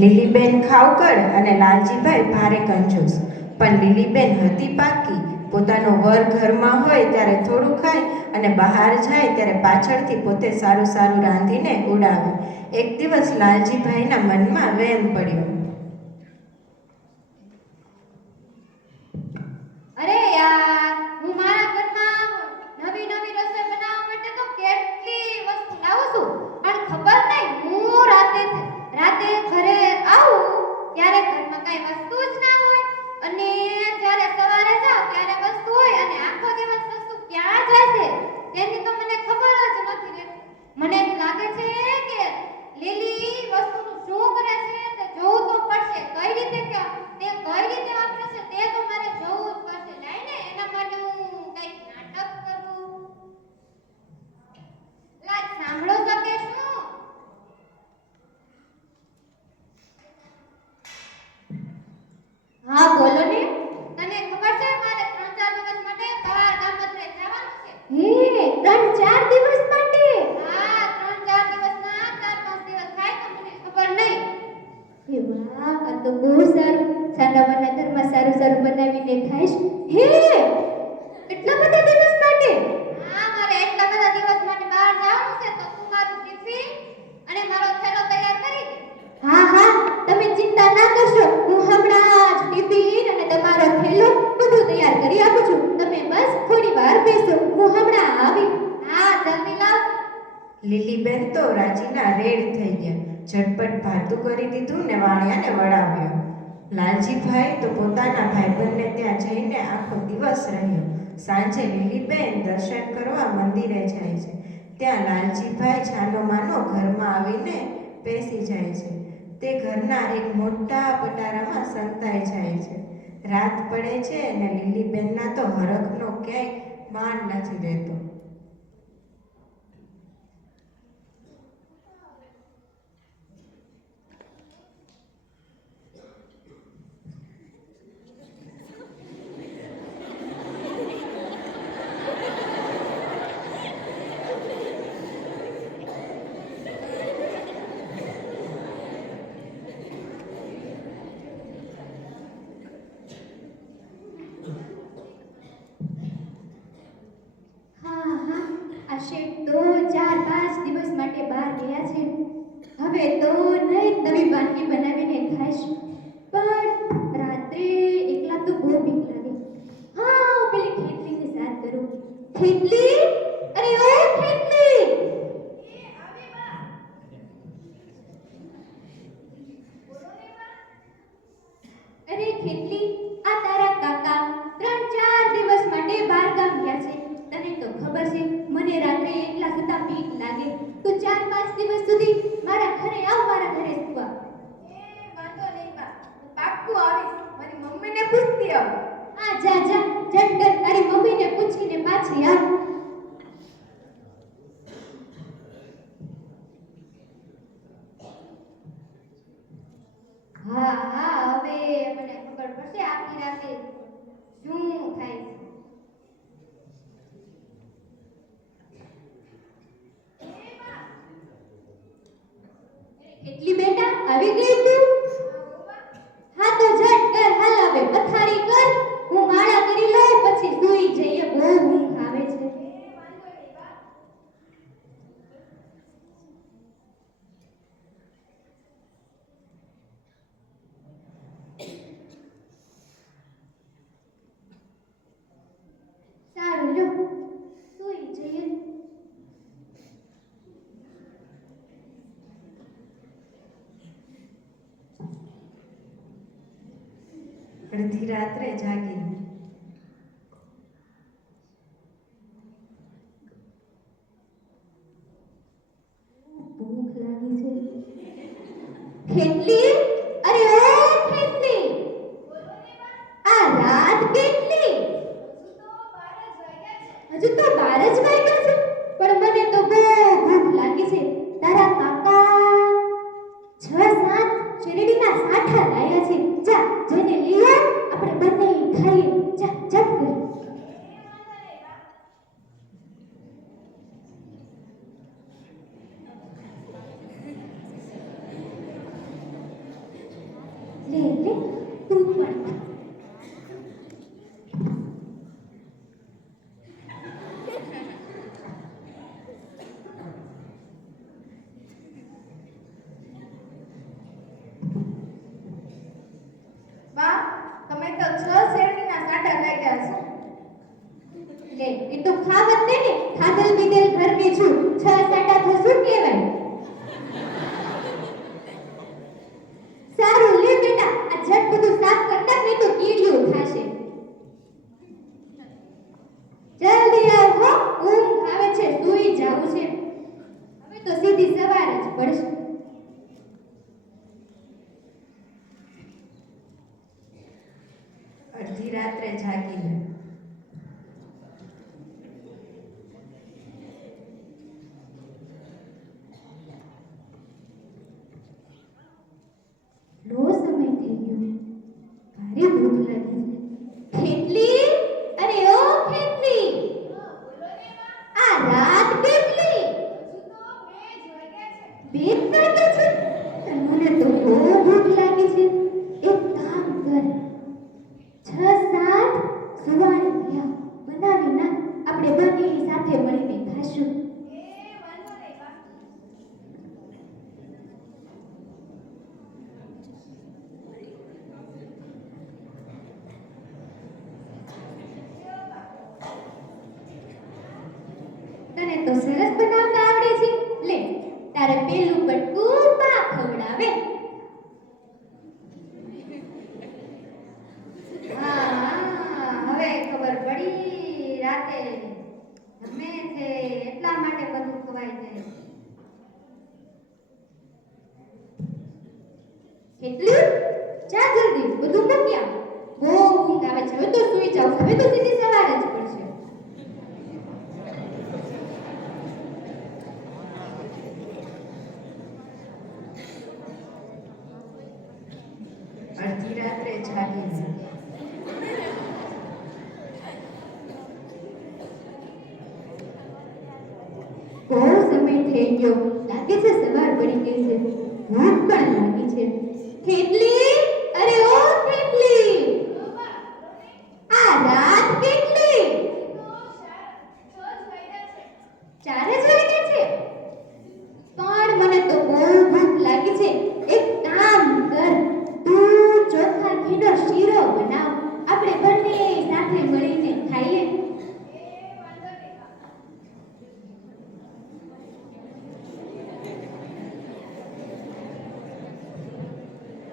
લીલીબેન ખાવકડ અને લાલજીભાઈ ભારે કંજૂસ. પણ લીલીબેન હતી પાકી. પોતાનો વર ઘરમાં હોય ત્યારે થોડું ખાય અને બહાર જાય ત્યારે પાછળથી પોતે સારું સારું રાંધીને ઉડાવે. એક દિવસ લાલજીભાઈના મનમાં વેમ પડ્યો. અરે યાર, હું મારા ઘરમાં નવી નવી રસોઈ બનાવવા માટે તો કેટલી વસ્તુ લાવું છું. પણ ખબર નહીં હું રાતે રાતે ઘરે આવું ત્યારે ઘરમાં કઈ વસ્તુ જ ના હોય અને જ્યારે સવારે જાઉં ત્યારે વસ્તુ હોય અને આખો દિવસ વસ્તુ ક્યાં જાય છે તેની તો મને ખબર જ નથી રહેતી મને એમ લાગે છે કે લીલી વસ્તુનું શું કરે છે તે જોવું તો પડશે કઈ રીતે કે તે કઈ રીતે વાપરે છે તે તો મારે જોવું જ પડશે નહીં ને એના માટે હું કંઈક નાટક કરું લા સાંભળો તો કે શું હા બોલો ને તને ખબર છે મારે ત્રણ ચાર દિવસ માટે બહાર ગામત્રે જવાનું છે હે ત્રણ ચાર દિવસ માટે હા ત્રણ ચાર દિવસના ચાર પાંચ દિવસ થાય તો મને ખબર નહીં હે વાહ આ તો બહુ સારું સાંડામાના ઘરમાં સારું સારું બનાવીને ખાઈશ હે એટલા બધા દિવસ માટે હા મારે એટલા બધા દિવસ માટે બહાર જવાનું છે તો તું મારું અને મારો થેલો તૈયાર કરી દે. હા હા. તમે ચિંતા ના કરશો. હું હમણાં જ ટિફિન અને તમારો થેલો બધું તૈયાર કરી આપું છું. તમે બસ થોડી વાર બેસો. હું હમણાં આવી. હા જલ્દી લાવ લીલીબેન તો રાજીના રેડ થઈ ગયા. ઝટપટ ભાતું કરી દીધું ને વાણિયાને વળાવ્યો. લાલજીભાઈ તો પોતાના ભાઈબંધને ત્યાં જઈને આખો દિવસ રહ્યો. સાંજે લીલીબેન દર્શન કરવા મંદિરે જાય છે. ત્યાં લાલજીભાઈ છાનો માનો ઘરમાં આવીને બેસી જાય છે. તે ઘરના એક મોટા પટારામાં સંતાઈ જાય છે. રાત પડે છે અને લીલીબેનના તો હરખનો ક્યાંય માન નથી રહેતો હા હા આ શેઠ તો ચાર પાંચ દિવસ માટે બહાર ગયા છે હવે તો નહીં નવી વાનગી બનાવીને ખાઈશ પણ રાત્રે એકલા તો બહુ બીક લાગે હા હું પેલી ખેતલીને સાથ ખેતલી અરે ઓ થેટલી અરે થેટલી આ તારા કાકા ત્રણ ચાર દિવસ માટે બહાર ગામ ગયા છે. તને તો ખબર છે મને રાત્રે એકલા સતા પીક લાગે. તું ચાર પાંચ દિવસ સુધી મારા ઘરે આવ મારા ઘરે સુવા. એ વાંધો નહીં બા. પાક્કું આવીશ. મારી મમ્મીને પૂછતી આવ. આ જા જા મમ્મીને પૂછીને પાછી આવ હા હા હવે મને ખબર પડશે આખી રાતે શું થાય છે કેટલી બેટા આવી ગઈ તું હા તો ઝટ કર હાલ હવે પથારી કર હું માળા કરી લઉં પછી સૂઈ જઈએ બહુ ઊંઘ આવે છે સારું લો સૂઈ જઈએ અડધી રાત્રે જાગી. ભૂખ લાગી છે. પડશે. અડધી રાત્રે જાગી લે લો સમય થઈ ગયો ભારે ભૂખ લાગી છે ખેતલી અરે ઓ ખેતલી આ રાત કેટલી બે વાગે છે પણ મને તો બહુ ભૂખ લાગી છે એક કામ કર છ સાત સુવાળી ગયા બનાવી ના આપણે બંને સાથે મળીને ખાશું તને તો સરસ બનાવતા આવડે છે. લે, તારે પેલું બટકું બા રાતે ગમે છે એટલા માટે બધું ખવાય જાય કેટલું? જા જલ્દી, બધું મૂક્યા બહુ ઊંઘ આવે છે. હવે તો સુઈ જાવ. હવે તો સીધી સવાર જ પડશે અડધી રાત્રે જાગી લે બહુ સમય થઈ ગયો લાગે છે સવાર પડી ગઈ છે ભૂખ પણ લાગી છે ખેતલી અરે ઓ ખેતલી આ રાત કેટલી ચાર જ વાગે છે પણ મને તો બહુ ભૂખ લાગી છે એક કામ કર તું ચોખા ઘીનો શીરો બનાવ આપણે બંને સાથે મળીને ખાઈએ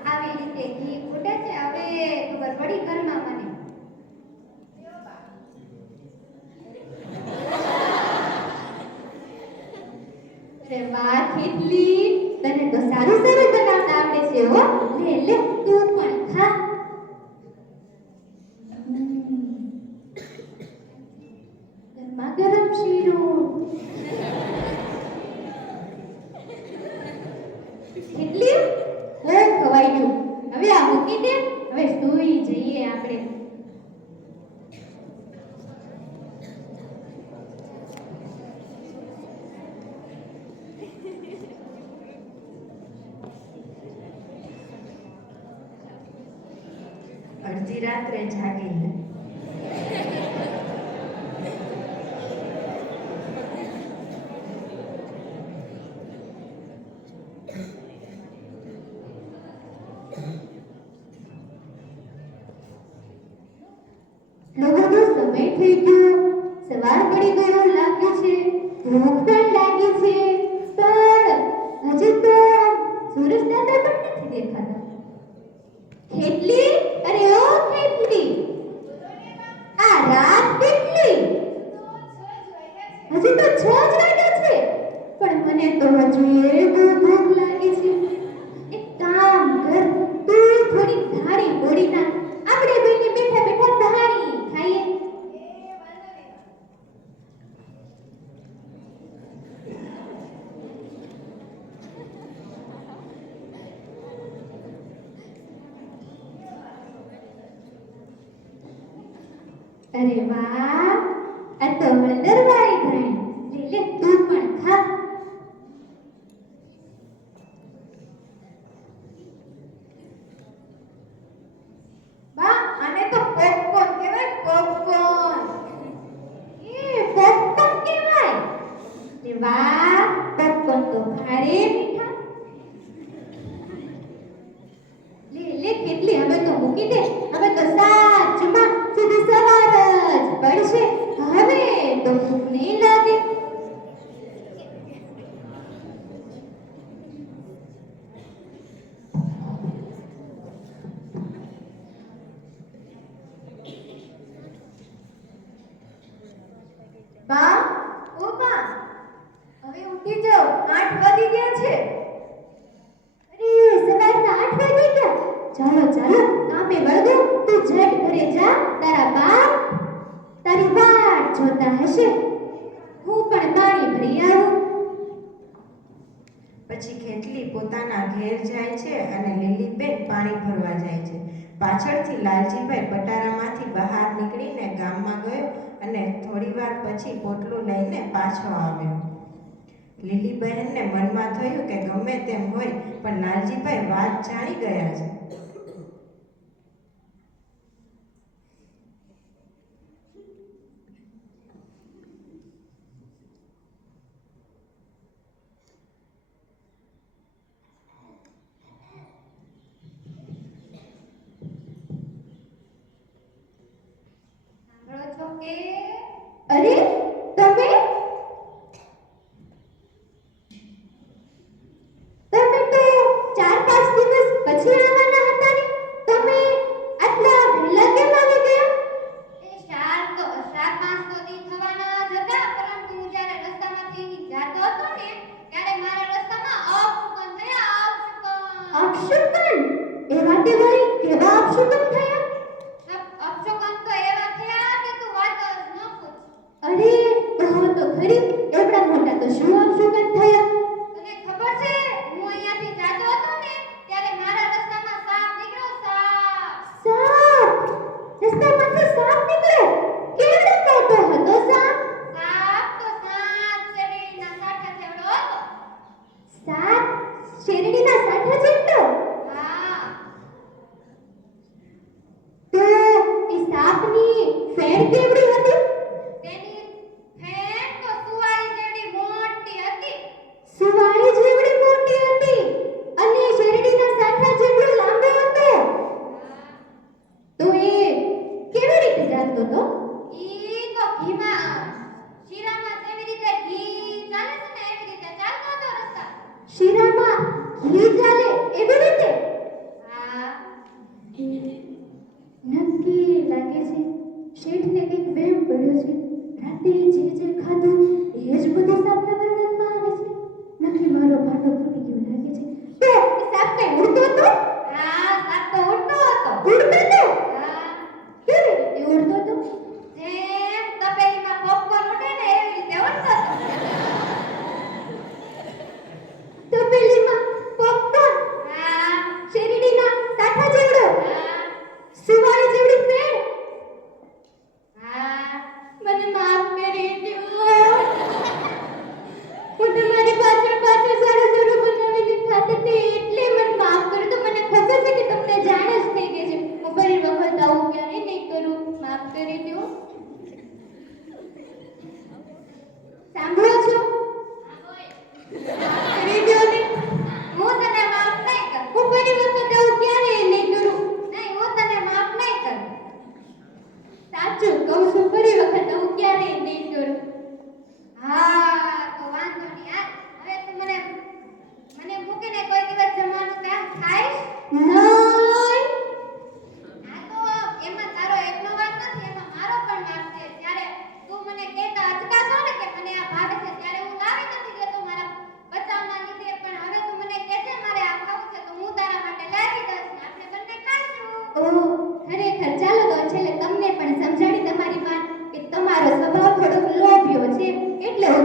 આવી રીતે ઘી ફૂટે છે હવે ખબર પડી ઘરમાં મને અરે કેટલી તને તો સારું સારું બનાવતા આવડે છે હો. લે લે, તું પણ ખા. ગરમા શીરો. કેટલી ઓ ખવાઈ ગયું. હવે આ મૂકી દે. હવે સુઈ જઈએ આપણે અડધી રાત્રે જાગી લે એટલો બધો સમય થઈ ગયો. સવાર પડી ગયો લાગે છે. ભૂખ પણ લાગે છે. પણ હજુ તો સૂરજ દાદા પણ નથી દેખાતા. ખેટલી? અરે ઓ ખેટલી! આ રાત કેટલી? હજી તો છ જ વાગ્યા છે. પણ મને તો હજુ એ ભૂખ પછી ખેતલી પોતાના ઘેર જાય છે અને લીલીબેન પાણી ભરવા જાય છે. પાછળથી લાલજીભાઈ પટારામાંથી બહાર નીકળીને ગામમાં ગયો અને થોડીવાર પછી પોટલું લઈને પાછો આવ્યો. લીલીબહેનને મનમાં થયું કે ગમે તેમ હોય, પણ લાલજીભાઈ વાત જાણી ગયા છે.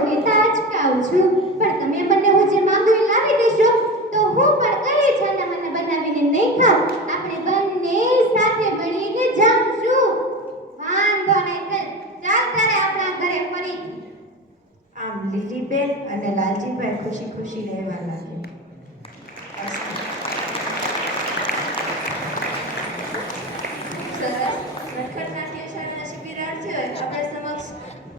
પિતા અચકાવું છું. પણ તમે મને હું જે માંગુ એ લાવી દેશો, તો હું પણ કઈ છાના મને બનાવીને નહીં ખાવ આપણે બંને સાથે મળીને જમશું. વાંધો નહીં ચાલ તારે આપણા ઘરે ફરી. આમ લીલીબેન અને લાલજીભાઈ ખુશી ખુશી રહેવા લાગ્યા